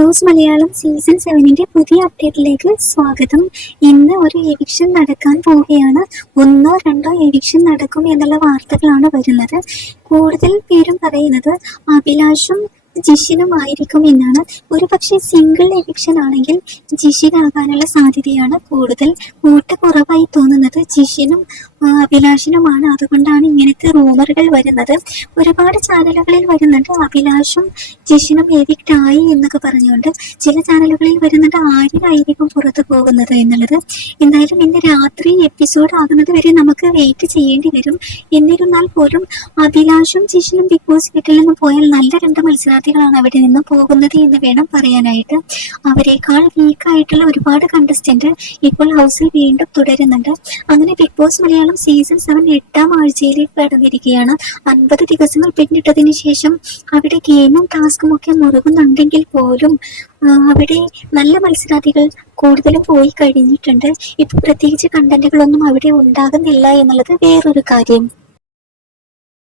Boss Malayalam season സെവനിന്റെ പുതിയ അപ്ഡേറ്റിലേക്ക് സ്വാഗതം. ഇന്ന് ഒരു എവിക്ഷൻ നടക്കാൻ പോവുകയാണ്. ഒന്നോ രണ്ടോ എവിക്ഷൻ നടക്കും എന്നുള്ള വാർത്തകളാണ് വരുന്നത്. കൂടുതൽ പേരും പറയുന്നത് അഭിലാഷും ജിഷിനും ആയിരിക്കും എന്നാണ് ഒരുപക്ഷെ സിംഗിൾ എവിക്ഷൻ ആണെങ്കിൽ ജിഷിനാകാനുള്ള സാധ്യതയാണ് കൂടുതൽ. വോട്ട് കുറവായി തോന്നുന്നത് ജിഷിനും അഭിലാഷിനുമാണ്. അതുകൊണ്ടാണ് ഇങ്ങനത്തെ റൂമറുകൾ വരുന്നത്. ഒരുപാട് ചാനലുകളിൽ വരുന്നുണ്ട്. അഭിലാഷും ജിഷിനും എവിക്റ്റ് ആയി എന്നൊക്കെ പറഞ്ഞുകൊണ്ട് ചില ചാനലുകളിൽ വരുന്നുണ്ട്. ആരിലായിരിക്കും പുറത്തു പോകുന്നത് എന്നുള്ളത്. എന്തായാലും ഇന്ന് രാത്രി എപ്പിസോഡ് ആകുന്നത് വരെ നമുക്ക് വെയിറ്റ് ചെയ്യേണ്ടി വരും. എന്നിരുന്നാൽ പോലും അഭിലാഷും ജിഷിനും ബിഗ് ബോസ് വീട്ടിൽ നിന്ന് പോയാൽ നല്ല രണ്ട് മത്സരാർത്ഥികളാണ് അവിടെ നിന്ന് പോകുന്നത് എന്ന് വേണം പറയാനായിട്ട്. അവരെക്കാൾ വീക്കായിട്ടുള്ള ഒരുപാട് കണ്ടസ്റ്റന്റ് ഇപ്പോൾ ഹൗസിൽ വീണ്ടും തുടരുന്നുണ്ട്. അങ്ങനെ Big Boss Malayalam season seven എട്ടാം ആഴ്ചയിലേക്ക് കടന്നിരിക്കുകയാണ്. അൻപത് ദിവസങ്ങൾ പിന്നിട്ടതിന് ശേഷം അവിടെ ഗെയിമും ടാസ്കും ഒക്കെ മുറുകുന്നുണ്ടെങ്കിൽ പോലും അവിടെ നല്ല മത്സരാർത്ഥികൾ കൂടുതലും പോയി കഴിഞ്ഞിട്ടുണ്ട്. ഇപ്പൊ പ്രത്യേകിച്ച് കണ്ടന്റുകളൊന്നും അവിടെ ഉണ്ടാകുന്നില്ല എന്നുള്ളത് വേറൊരു കാര്യം.